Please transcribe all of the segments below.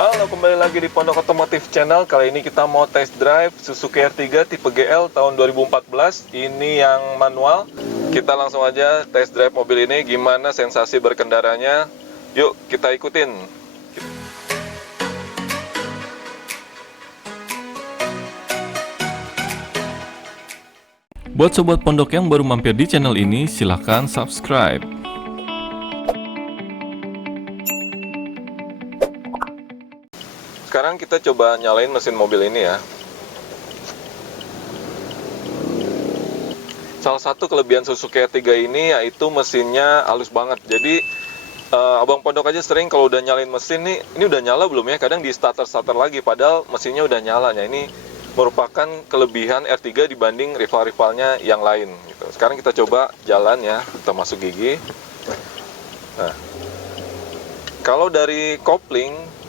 Halo, kembali lagi di Pondok Otomotif Channel. Kali ini kita mau test drive Suzuki R3 tipe GL tahun 2014. Ini yang manual. Kita langsung aja test drive mobil ini. Gimana sensasi berkendaranya? Yuk, kita ikutin. Buat sobat pondok yang baru mampir di channel ini, silahkan subscribe. Sekarang kita coba nyalain mesin mobil ini ya. Salah satu kelebihan Suzuki R3 ini yaitu mesinnya halus banget. Jadi abang pondok aja sering kalau udah nyalain mesin nih, ini udah nyala belum ya? Kadang di starter lagi, padahal mesinnya udah nyala. Nah, ini merupakan kelebihan R3 dibanding rival-rivalnya yang lain gitu. Sekarang kita coba jalan ya, kita masuk gigi. Nah, kalau dari kopling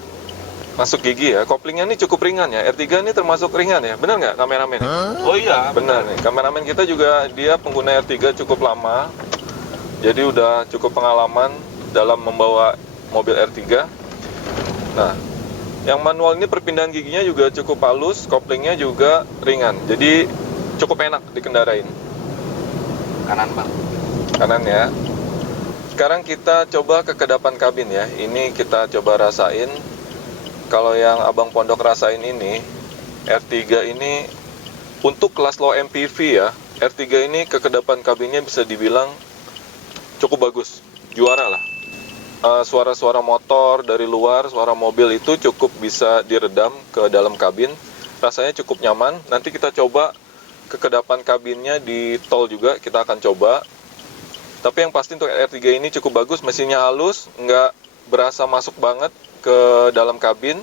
masuk gigi ya, koplingnya ini cukup ringan ya. R3 ini termasuk ringan ya, benar nggak kameramen? Oh iya, Benar nih, kameramen kita juga dia pengguna R3 cukup lama, jadi udah cukup pengalaman dalam membawa mobil R3. Nah, yang manual ini perpindahan giginya juga cukup halus, koplingnya juga ringan, jadi cukup enak dikendarain. kanan bang. Kanan ya. Sekarang kita coba ke kekedapan kabin ya. Ini kita coba rasain. Kalau yang abang pondok rasain ini, R3 ini untuk kelas low MPV ya, R3 ini kekedapan kabinnya bisa dibilang cukup bagus, juara lah. Suara-suara motor dari luar, suara mobil itu cukup bisa diredam ke dalam kabin. Rasanya cukup nyaman. Nanti kita coba kekedapan kabinnya di tol juga, kita akan coba. Tapi yang pasti untuk R3 ini cukup bagus, mesinnya halus, nggak berasa masuk banget ke dalam kabin.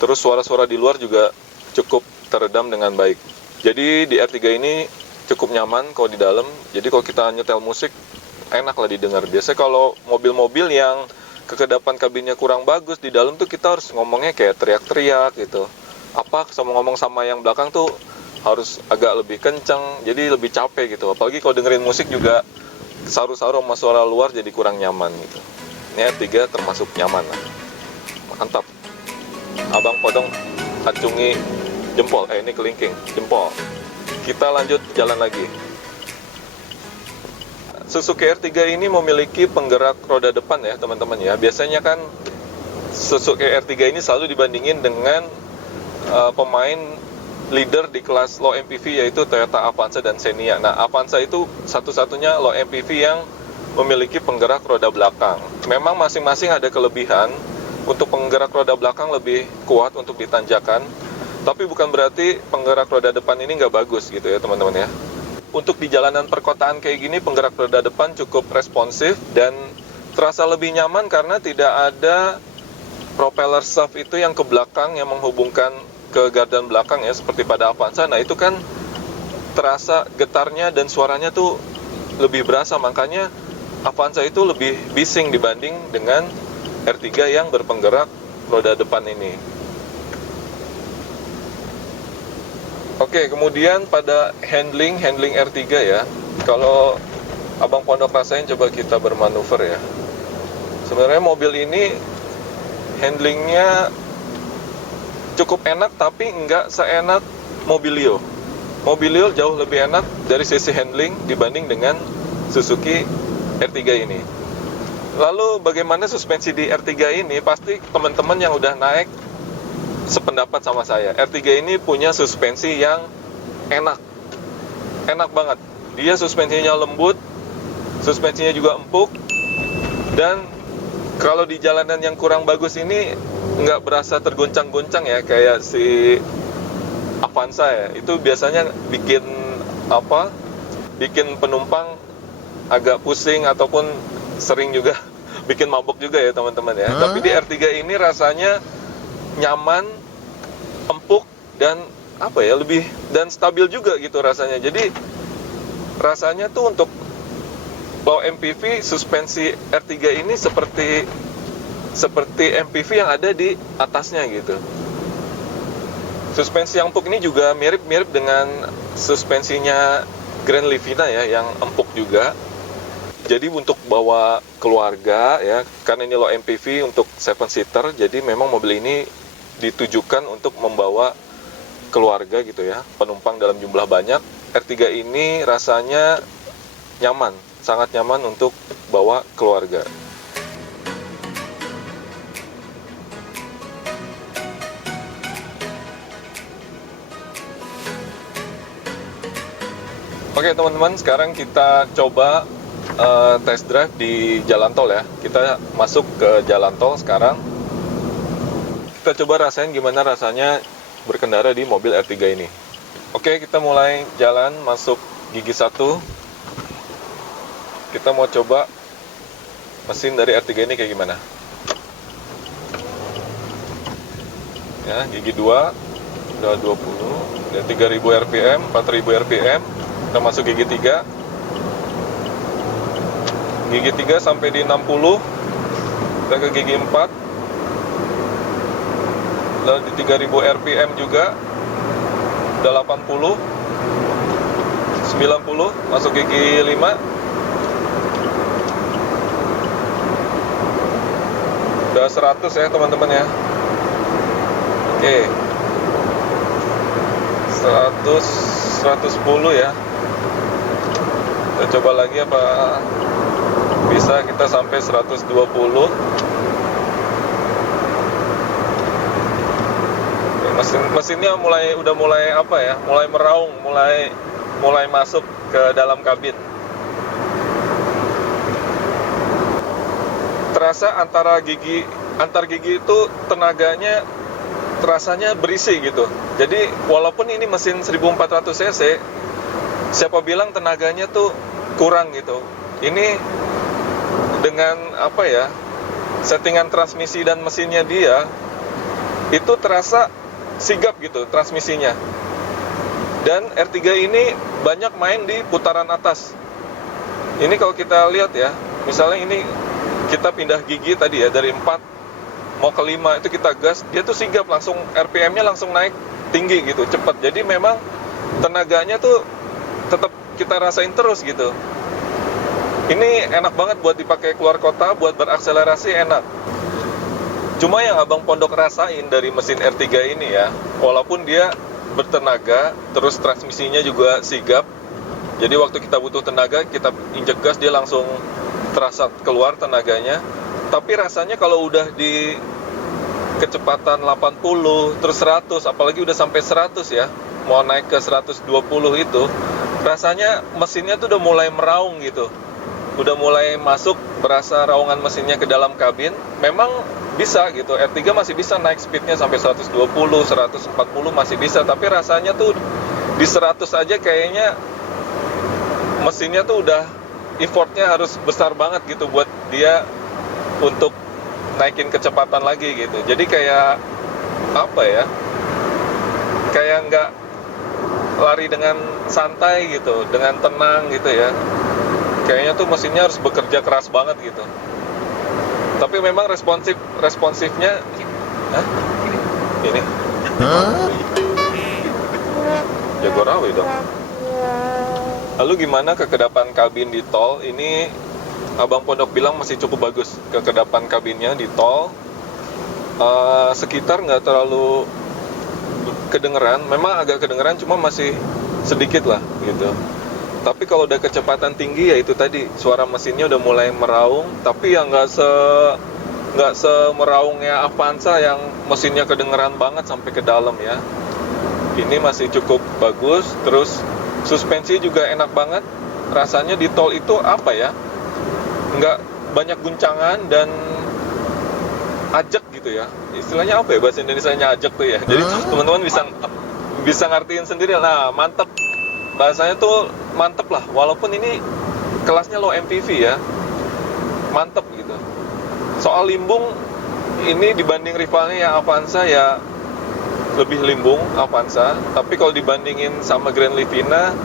Terus suara-suara di luar juga cukup teredam dengan baik. Jadi di R3 ini cukup nyaman kalau di dalam. Jadi kalau kita nyetel musik, enak lah didengar. Biasanya kalau mobil-mobil yang kekedapan kabinnya kurang bagus di dalam tuh kita harus ngomongnya kayak teriak-teriak gitu. Ngomong sama yang belakang tuh harus agak lebih kencang, jadi lebih capek gitu. Apalagi kalau dengerin musik juga saru-saru sama suara luar jadi kurang nyaman gitu. Ini R3 termasuk nyaman lah. Mantap. Abang podong acungi jempol. Ini kelingking, jempol. Kita lanjut jalan lagi. Suzuki R3 ini memiliki penggerak roda depan ya teman-teman ya. Biasanya kan Suzuki R3 ini selalu dibandingin dengan pemain leader di kelas low MPV yaitu Toyota Avanza dan Xenia. Nah, Avanza itu satu-satunya low MPV yang memiliki penggerak roda belakang. Memang masing-masing ada kelebihan. Untuk penggerak roda belakang lebih kuat untuk ditanjakan, tapi bukan berarti penggerak roda depan ini nggak bagus gitu ya teman-teman ya. Untuk di jalanan perkotaan kayak gini, penggerak roda depan cukup responsif dan terasa lebih nyaman karena tidak ada propeller shaft itu yang ke belakang yang menghubungkan ke gardan belakang ya, seperti pada Avanza. Nah, itu kan terasa getarnya dan suaranya tuh lebih berasa, makanya Avanza itu lebih bising dibanding dengan R3 yang berpenggerak roda depan ini. Oke, kemudian pada handling R3 ya. Kalau abang pondok rasain, coba kita bermanuver ya. Sebenarnya mobil ini handlingnya cukup enak, tapi nggak seenak Mobilio. Mobilio jauh lebih enak dari sisi handling dibanding dengan Suzuki R3 ini. Lalu bagaimana suspensi di R3 ini? Pasti teman-teman yang udah naik sependapat sama saya. R3 ini punya suspensi yang enak banget. Dia suspensinya lembut, suspensinya juga empuk, dan kalau di jalanan yang kurang bagus ini nggak berasa tergoncang-goncang ya kayak si Avanza ya. Itu biasanya bikin penumpang agak pusing ataupun sering juga bikin mabuk juga ya teman-teman ya. Tapi di R3 ini rasanya nyaman, empuk, dan lebih dan stabil juga gitu rasanya. Jadi rasanya tuh untuk low MPV suspensi R3 ini seperti MPV yang ada di atasnya gitu. Suspensi yang empuk ini juga mirip-mirip dengan suspensinya Grand Livina ya, yang empuk juga. Jadi untuk bawa keluarga ya, karena ini low MPV untuk 7-seater, jadi memang mobil ini ditujukan untuk membawa keluarga gitu ya, penumpang dalam jumlah banyak. R3 ini rasanya nyaman, sangat nyaman untuk bawa keluarga. Oke teman-teman, sekarang kita coba test drive di jalan tol ya. Kita masuk ke jalan tol sekarang. Kita coba rasain gimana rasanya berkendara di mobil R3 ini. Oke, kita mulai jalan masuk gigi 1. Kita mau coba mesin dari R3 ini kayak gimana. Ya, gigi 2 udah 20, dan 3000 rpm, 4000 rpm. Kita masuk gigi 3. Gigi 3 sampai di 60. Kita ke gigi 4. Lalu di 3000 rpm juga udah 80, 90. Masuk gigi 5. Udah 100 ya teman-teman ya. Oke, 100, 110 ya. Kita coba lagi apa bisa kita sampai 120. Mesinnya udah mulai apa ya? Mulai meraung, mulai masuk ke dalam kabin. Terasa antar gigi itu tenaganya terasanya berisi gitu. Jadi walaupun ini mesin 1400 cc, siapa bilang tenaganya tuh kurang gitu. Ini dengan apa ya, settingan transmisi dan mesinnya dia itu terasa sigap gitu transmisinya. Dan R3 ini banyak main di putaran atas. Ini kalau kita lihat ya, misalnya ini kita pindah gigi tadi ya, dari 4 mau ke 5 itu kita gas, dia tuh sigap, langsung RPM-nya langsung naik tinggi gitu, cepat. Jadi memang tenaganya tuh tetap kita rasain terus gitu. Ini enak banget buat dipakai keluar kota, buat berakselerasi enak. Cuma yang abang pondok rasain dari mesin R3 ini ya, walaupun dia bertenaga, terus transmisinya juga sigap, jadi waktu kita butuh tenaga, kita injek gas, dia langsung terasa keluar tenaganya. Tapi rasanya kalau udah di kecepatan 80, terus 100, apalagi udah sampai 100 ya, mau naik ke 120 itu, rasanya mesinnya tuh udah mulai meraung gitu. Udah mulai masuk, berasa raungan mesinnya ke dalam kabin. Memang bisa gitu, R3 masih bisa naik speednya sampai 120, 140 masih bisa. Tapi rasanya tuh di 100 aja kayaknya mesinnya tuh udah effortnya harus besar banget gitu buat dia untuk naikin kecepatan lagi gitu. Jadi kayak apa ya, kayak nggak lari dengan santai gitu, dengan tenang gitu ya. Kayaknya tuh mesinnya harus bekerja keras banget gitu. Tapi memang responsifnya ini Jagorawi dong. Lalu gimana kekedapan kabin di tol? Ini abang pondok bilang masih cukup bagus kekedapan kabinnya di tol. Sekitar nggak terlalu kedengeran, memang agak kedengeran, cuma masih sedikit lah gitu. Tapi kalau udah kecepatan tinggi ya itu tadi, suara mesinnya udah mulai meraung, tapi ya nggak semeraungnya Avanza yang mesinnya kedengeran banget sampai ke dalam ya. Ini masih cukup bagus. Terus suspensi juga enak banget. Rasanya di tol itu apa ya, nggak banyak guncangan dan ajak gitu ya. Istilahnya apa ya bahasa Indonesianya ajak tuh ya. Jadi teman-teman bisa ngertiin sendiri. Nah, mantep. Bahasanya tuh mantep lah, walaupun ini kelasnya low MPV ya, mantep gitu. Soal limbung, ini dibanding rivalnya yang Avanza ya lebih limbung Avanza. Tapi kalau dibandingin sama Grand Livina,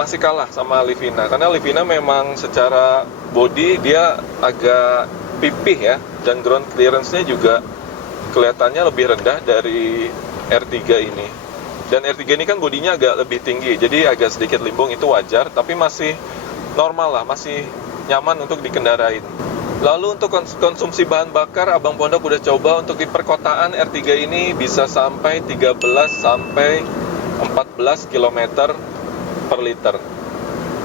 masih kalah sama Livina. Karena Livina memang secara body dia agak pipih ya, dan ground clearance-nya juga kelihatannya lebih rendah dari R3 ini. Dan R3 ini kan bodinya agak lebih tinggi, jadi agak sedikit limbung, itu wajar, tapi masih normal lah, masih nyaman untuk dikendarain. Lalu untuk konsumsi bahan bakar, Abang Pondok udah coba untuk di perkotaan R3 ini bisa sampai 13 sampai 14 km per liter.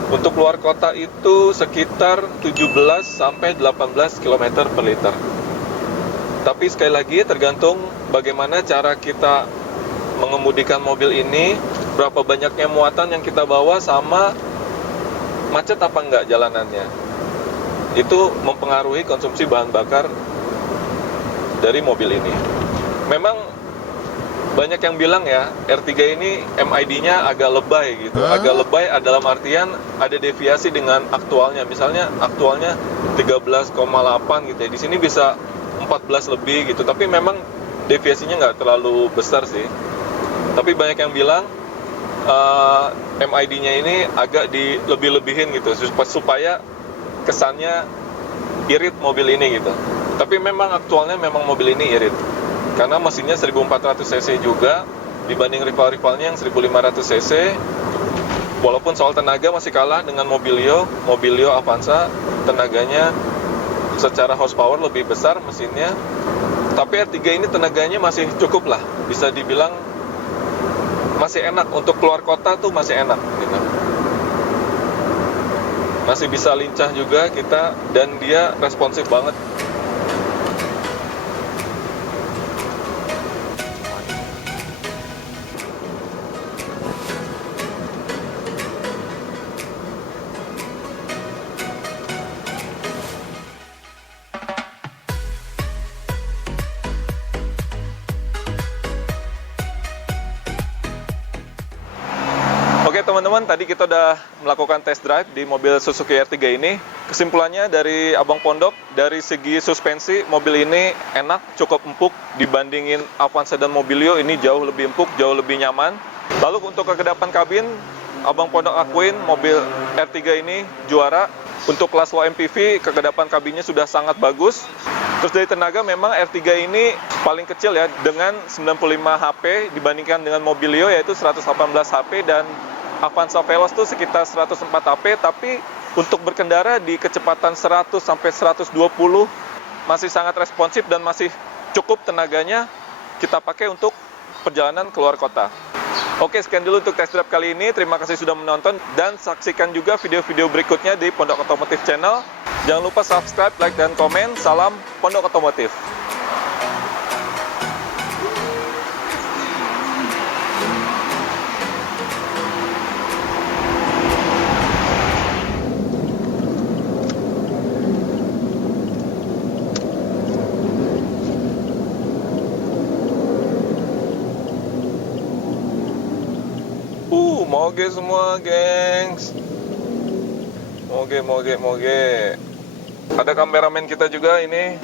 Untuk luar kota itu sekitar 17 sampai 18 km per liter. Tapi sekali lagi tergantung bagaimana cara kita mengemudikan mobil ini, berapa banyaknya muatan yang kita bawa, sama macet apa enggak jalanannya. Itu mempengaruhi konsumsi bahan bakar dari mobil ini. Memang banyak yang bilang ya, R3 ini MID-nya agak lebay gitu. Agak lebay dalam artian ada deviasi dengan aktualnya. Misalnya aktualnya 13,8 gitu ya. Di sini bisa 14 lebih gitu. Tapi memang deviasinya nggak terlalu besar sih. Tapi banyak yang bilang MID-nya ini agak lebih-lebihin gitu supaya kesannya irit mobil ini gitu. Tapi memang aktualnya memang mobil ini irit. Karena mesinnya 1400 cc juga dibanding rival-rivalnya yang 1500 cc. Walaupun soal tenaga masih kalah dengan Mobilio Avanza, tenaganya secara horsepower lebih besar mesinnya. Tapi R3 ini tenaganya masih cukup lah. Bisa dibilang masih enak untuk keluar kota tuh, masih enak gitu. Masih bisa lincah juga kita, dan dia responsif banget. Oke teman-teman, tadi kita udah melakukan test drive di mobil Suzuki R3 ini. Kesimpulannya dari Abang Pondok, dari segi suspensi, mobil ini enak, cukup empuk. Dibandingin Avanza dan Mobilio, ini jauh lebih empuk, jauh lebih nyaman. Lalu untuk kekedapan kabin, Abang Pondok akuin mobil R3 ini juara. Untuk kelas low MPV, kekedapan kabinnya sudah sangat bagus. Terus dari tenaga memang R3 ini paling kecil ya, dengan 95 HP dibandingkan dengan Mobilio yaitu 118 HP, dan Avanza Veloz itu sekitar 104 HP, tapi untuk berkendara di kecepatan 100 sampai 120 masih sangat responsif dan masih cukup tenaganya kita pakai untuk perjalanan keluar kota. Oke, sekian dulu untuk test drive kali ini. Terima kasih sudah menonton, dan saksikan juga video-video berikutnya di Pondok Otomotif Channel. Jangan lupa subscribe, like, dan komen. Salam Pondok Otomotif. Moge semua, gengs. Moge. Ada kameramen kita juga ini.